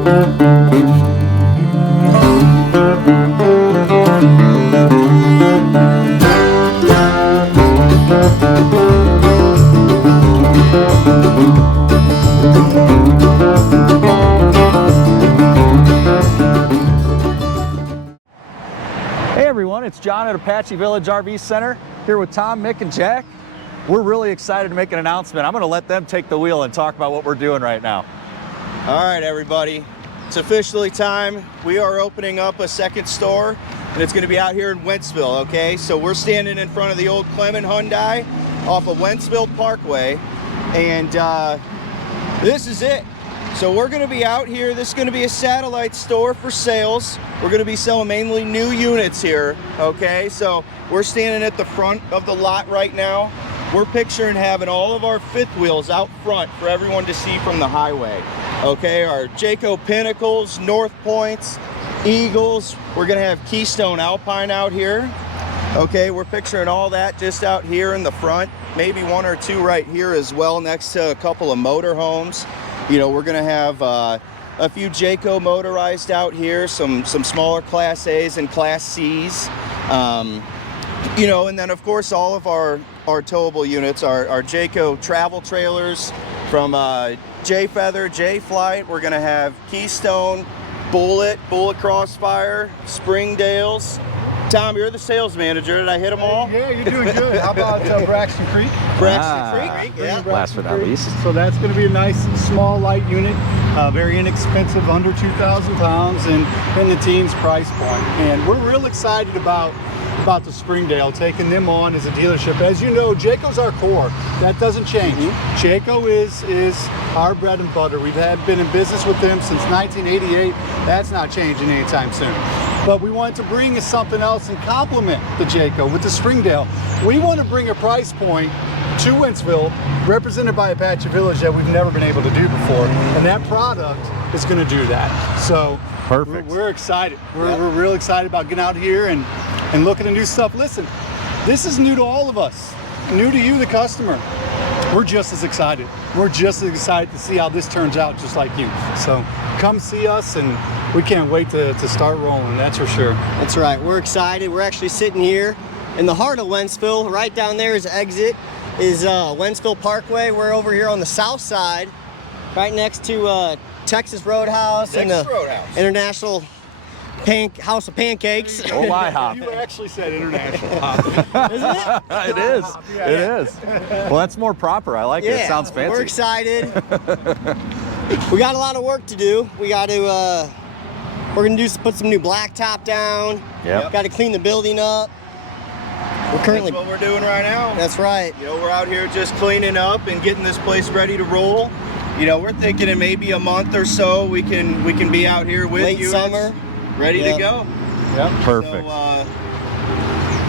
Hey everyone, it's John at Apache Village RV Center here with Tom, Mick, and Jack. We're really excited to make an announcement. I'm going to let them take the wheel and talk about what we're doing right now. All right, everybody, it's officially time. We are opening up a second store, and it's going to be out here in Wentzville, okay? So we're standing in front of the old Clement Hyundai off of Wentzville Parkway, and this is it. So we're going to be out here. This is going to be a satellite store for sales. We're going to be selling mainly new units here, okay? So we're standing at the front of the lot right now. We're picturing having all of our fifth wheels out front for everyone to see from the highway, okay? Our Jayco Pinnacles, North Points, Eagles. We're going to have Keystone Alpine out here, okay? We're picturing all that just out here in the front. Maybe one or two right here as well, next to a couple of motorhomes. You know, we're gonna have a few Jayco motorized out here, some smaller Class A's and Class C's. You know, and then of course all of our towable units, our Jayco travel trailers from J-Feather, J-Flight. We're gonna have Keystone, Bullet Crossfire, Springdales. Tom, you're the sales manager. Did I hit them all? Yeah, you're doing good. How about Braxton Creek? Braxton Creek, yeah. Last but not least. So that's going to be a nice, small, light unit, very inexpensive, under 2,000 pounds, and in the teens price point. And we're real excited about the Springdale, taking them on as a dealership. As you know, Jayco's our core. That doesn't change. Jayco is our bread and butter. We've been in business with them since 1988. That's not changing anytime soon. But we wanted to bring us something else and complement the Jayco with the Springdale. We want to bring a price point to Wentzville, represented by Apache Village, that we've never been able to do before. And that product is going to do that. So perfect. We're excited. We're real excited about getting out here and looking at new stuff. Listen, this is new to all of us, new to you, the customer. We're just as excited. We're just as excited to see how this turns out, just like you. So come see us, and we can't wait to start rolling, that's for sure. That's right, we're excited. We're actually sitting here in the heart of Wentzville. Right down there is exit, is Wentzville Parkway. We're over here on the south side, right next to Texas Roadhouse and the International House of Pancakes. Oh my hop. You actually said international hop. Isn't it? It is. It is. Well, that's more proper. I like it. It sounds fancy. We're excited. We got a lot of work to do. We got to, we're going to put some new blacktop down. Yep. Got to clean the building up. We're currently. That's what we're doing right now. That's right. You know, we're out here just cleaning up and getting this place ready to roll. You know, we're thinking in maybe a month or so we can be out here with you. Late summer. Ready to go. Yep. Perfect. So,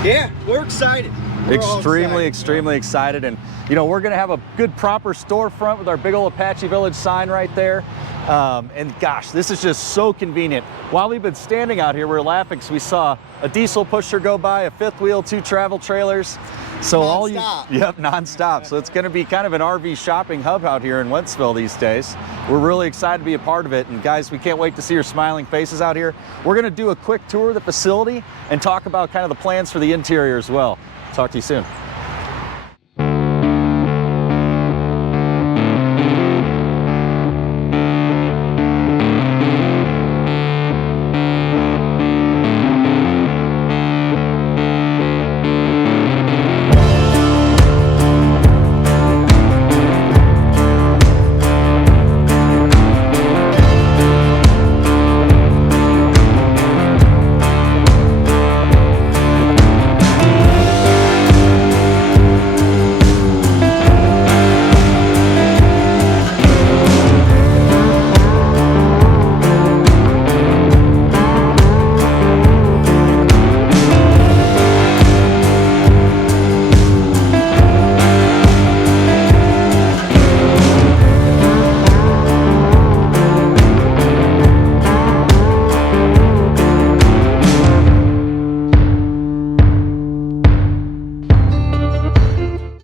yeah, we're excited. Extremely excited. And you know, we're gonna have a good proper storefront with our big old Apache Village sign right there. And gosh, this is just so convenient. While we've been standing out here, we're laughing because we saw a diesel pusher go by, a fifth wheel, 2 travel trailers. So non-stop. So it's going to be kind of an RV shopping hub out here in Wentzville these days. We're really excited to be a part of it. And guys, we can't wait to see your smiling faces out here. We're going to do a quick tour of the facility and talk about kind of the plans for the interior as well. Talk to you soon.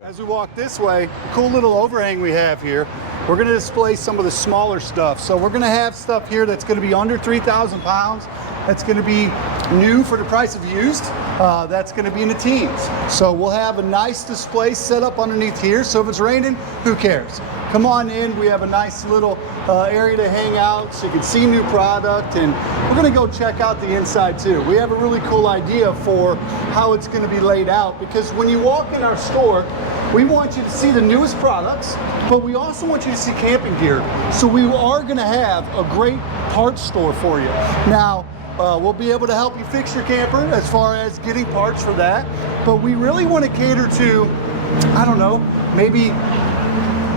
As we walk this way, a cool little overhang we have here. we're going to display some of the smaller stuff. So we're going to have stuff here that's going to be under 3,000 pounds. That's going to be new for the price of used. That's going to be in the teens. So we'll have a nice display set up underneath here. So if it's raining, who cares? Come on in. We have a nice little area to hang out so you can see new product. And we're going to go check out the inside too. We have a really cool idea for how it's going to be laid out, because when you walk in our store, we want you to see the newest products, but we also want you to see camping gear. So we are going to have a great parts store for you. Now, we'll be able to help you fix your camper as far as getting parts for that, but we really want to cater to, I don't know, maybe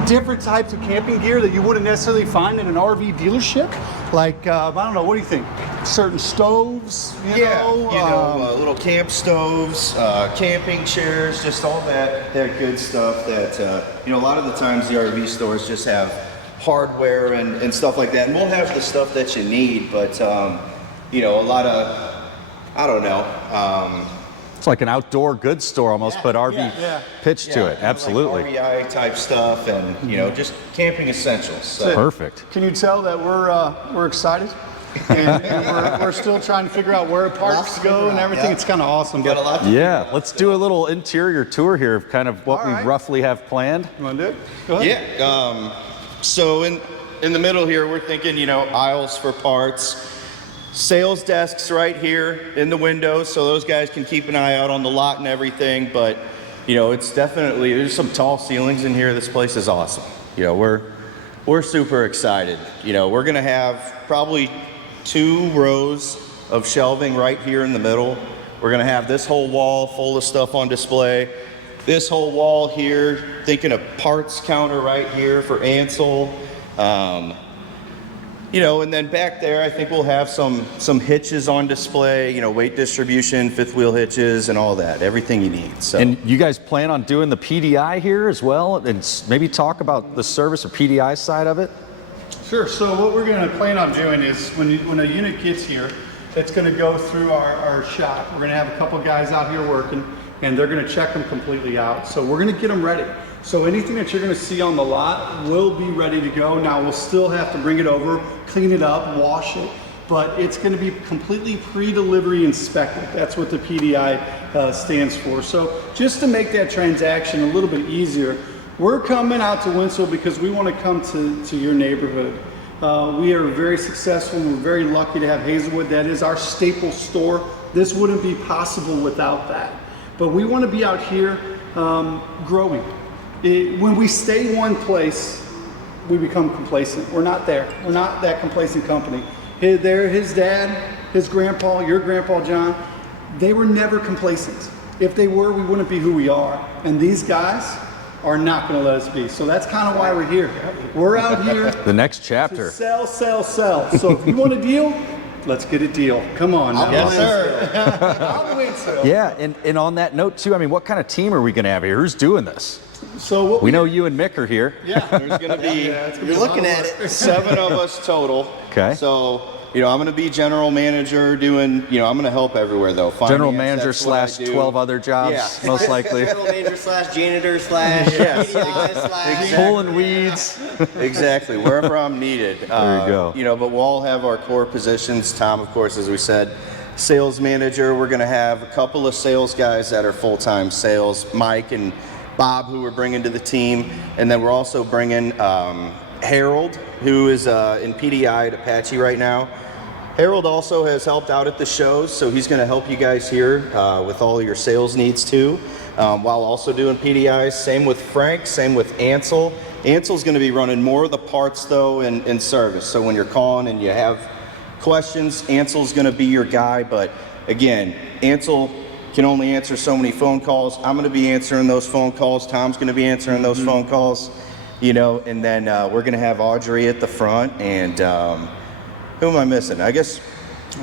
different types of camping gear that you wouldn't necessarily find in an RV dealership. Like, I don't know, what do you think? Certain stoves, you know, little camp stoves, camping chairs, just all that good stuff that, you know, a lot of the times the RV stores just have hardware and stuff like that. And we'll have the stuff that you need, but, you know, a lot of, I don't know. It's like an outdoor goods store almost, but RV pitch to it. Absolutely. Like REI type stuff, and you know, just camping essentials. So. Perfect. Can you tell that we're excited? and we're still trying to figure out where parks go and everything. Yeah. It's kind of awesome. Got a lot to do. Let's do a little interior tour here of kind of what we roughly have planned. You want to do it? Go ahead. Yeah. So in the middle here, we're thinking, you know, aisles for parts. Sales desks right here in the windows, so those guys can keep an eye out on the lot and everything. But you know, it's definitely, there's some tall ceilings in here. This place is awesome. You know, we're super excited. You know, we're gonna have probably 2 rows of shelving right here in the middle. We're gonna have this whole wall full of stuff on display. This whole wall here, thinking a parts counter right here for Ansel. You know, and then back there, I think we'll have some hitches on display, you know, weight distribution, 5th wheel hitches and all that, everything you need. So. And you guys plan on doing the PDI here as well, and maybe talk about the service or PDI side of it? Sure. So what we're going to plan on doing is when a unit gets here, it's going to go through our shop. We're going to have a couple guys out here working, and they're going to check them completely out. So we're going to get them ready. So anything that you're going to see on the lot will be ready to go. Now we'll still have to bring it over, clean it up, wash it, but it's going to be completely pre-delivery inspected. That's what the PDI stands for. So just to make that transaction a little bit easier, we're coming out to Wentzville because we want to come to your neighborhood. We are very successful. We're very lucky to have Hazelwood. That is our staple store. This wouldn't be possible without that. But we want to be out here growing. When we stay one place, we become complacent. We're not there. We're not that complacent company. His dad, his grandpa, your grandpa John, they were never complacent. If they were, we wouldn't be who we are. And these guys are not going to let us be. So that's kind of why we're here. We're out here. The next chapter. To sell, sell, sell. So if you want a deal, let's get a deal. Come on now. Yes, sir. Yeah, and on that note too, I mean, what kind of team are we going to have here? Who's doing this? So we know you and Mick are here. Yeah, there's going to be, you're looking at it, 7 of us total. Okay. So, you know, I'm going to be general manager doing, you know, I'm going to help everywhere though. Finance, general manager slash 12 other jobs, most likely. General manager slash janitor slash PDI slash pulling weeds. Exactly, wherever I'm needed. There you go. You know, but we'll all have our core positions. Tom, of course, as we said, sales manager. We're going to have a couple of sales guys that are full-time sales, Mike and Bob, who we're bringing to the team, and then we're also bringing Harold, who is in PDI at Apache right now. Harold also has helped out at the shows, so he's going to help you guys here with all your sales needs too, while also doing PDIs. Same with Frank, same with Ansel. Ansel's going to be running more of the parts though in service, so when you're calling and you have questions, Ansel's going to be your guy. But again, Ansel can only answer so many phone calls. I'm going to be answering those phone calls. Tom's going to be answering those phone calls, you know, and then we're going to have Audrey at the front. And who am I missing? I guess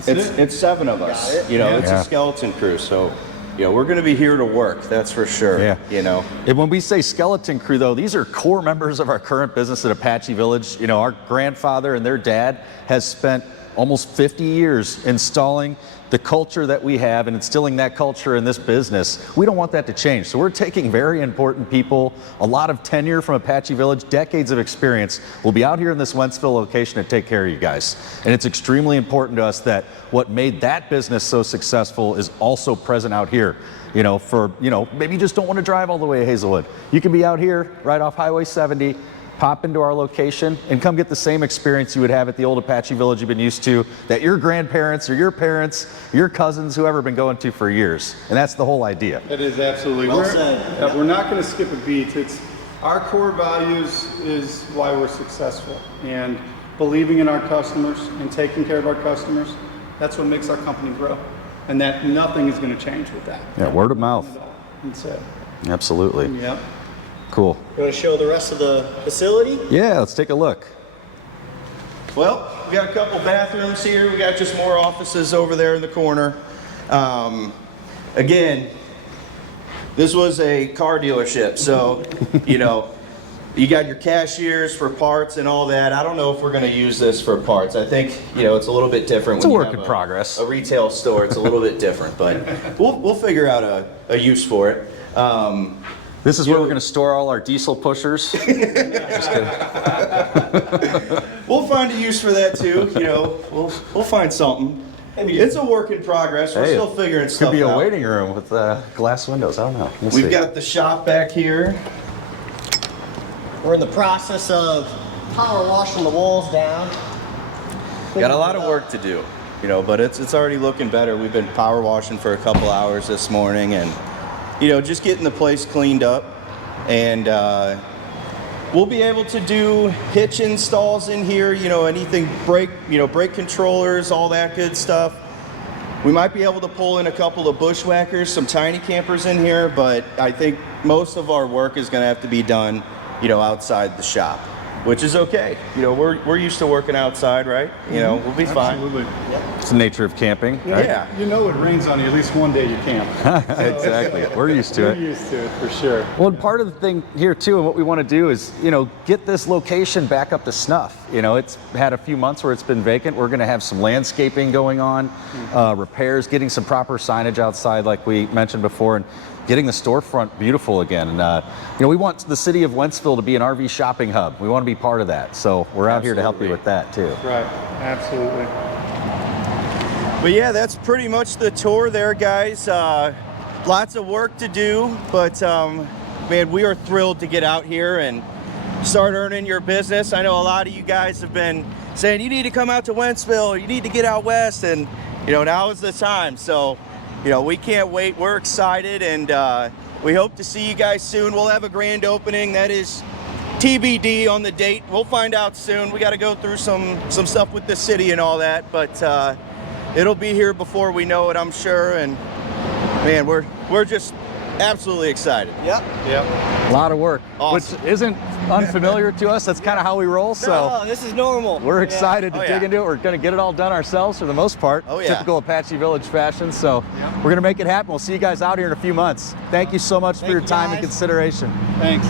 it's 7 of us. You know, it's a skeleton crew. So, you know, we're going to be here to work. That's for sure. Yeah. You know. And when we say skeleton crew, though, these are core members of our current business at Apache Village. You know, our grandfather and their dad has spent almost 50 years installing the culture that we have and instilling that culture in this business, we don't want that to change. So we're taking very important people, a lot of tenure from Apache Village, decades of experience, will be out here in this Wentzville location to take care of you guys. And it's extremely important to us that what made that business so successful is also present out here. You know, for, you know, maybe you just don't want to drive all the way to Hazelwood. You can be out here right off Highway 70, pop into our location and come get the same experience you would have at the old Apache Village you've been used to, that your grandparents or your parents, your cousins, whoever, been going to for years. And that's the whole idea. It is absolutely. Well said. We're not going to skip a beat. It's our core values is why we're successful, and believing in our customers and taking care of our customers. That's what makes our company grow, and that nothing is going to change with that. Yeah, word of mouth. That's it. Absolutely. Yep. Cool. You want to show the rest of the facility? Yeah, let's take a look. Well, we got a couple bathrooms here. We got just more offices over there in the corner. Again, this was a car dealership, so you know, you got your cashiers for parts and all that. I don't know if we're going to use this for parts. I think, you know, it's a little bit different. It's a when you work have in progress. A retail store, it's a little bit different, but we'll figure out a use for it. This is where we're going to store all our diesel pushers. Just kidding. We'll find a use for that too. You know, we'll find something. It's a work in progress. We're still figuring stuff out. Could be a waiting room with glass windows. I don't know. We've got the shop back here. We're in the process of power washing the walls down. Got a lot of work to do, you know, but it's already looking better. We've been power washing for a couple hours this morning, and you know, just getting the place cleaned up. And we'll be able to do hitch installs in here, you know, anything brake controllers, all that good stuff. We might be able to pull in a couple of bushwhackers, some tiny campers in here, but I think most of our work is going to have to be done, you know, outside the shop, which is okay. You know, we're used to working outside, right? You know, we'll be fine. Absolutely. It's the nature of camping. Right? Yeah. You know, it rains on you at least one day you camp. Exactly. We're used to We're it. used to it for sure. Well, and part of the thing here too, and what we want to do is, you know, get this location back up to snuff. You know, it's had a few months where it's been vacant. We're going to have some landscaping going on, repairs, getting some proper signage outside, like we mentioned before, and getting the storefront beautiful again. And you know, we want the city of Wentzville to be an RV shopping hub. We want to be part of that. So we're out here to help you with that too. Right. Absolutely. But yeah, that's pretty much the tour there, guys. Lots of work to do, but man, we are thrilled to get out here and start earning your business. I know a lot of you guys have been saying you need to come out to Wentzville, you need to get out west, and you know, now is the time. So you know, we can't wait. We're excited, and we hope to see you guys soon. We'll have a grand opening. That is TBD on the date. We'll find out soon. We got to go through some stuff with the city and all that, but it'll be here before we know it, I'm sure. And man, we're just absolutely excited. Yep. Yep. A lot of work, Awesome. which isn't unfamiliar to us. That's kind of how we roll. So No, this is normal. we're excited to Oh, dig yeah. into it. We're going to get it all done ourselves for the most part. Oh, yeah. Typical Apache Village fashion. So we're going to make it happen. We'll see you guys out here in a few months. Thank you so much for Thank your you, time and guys. consideration. Thanks.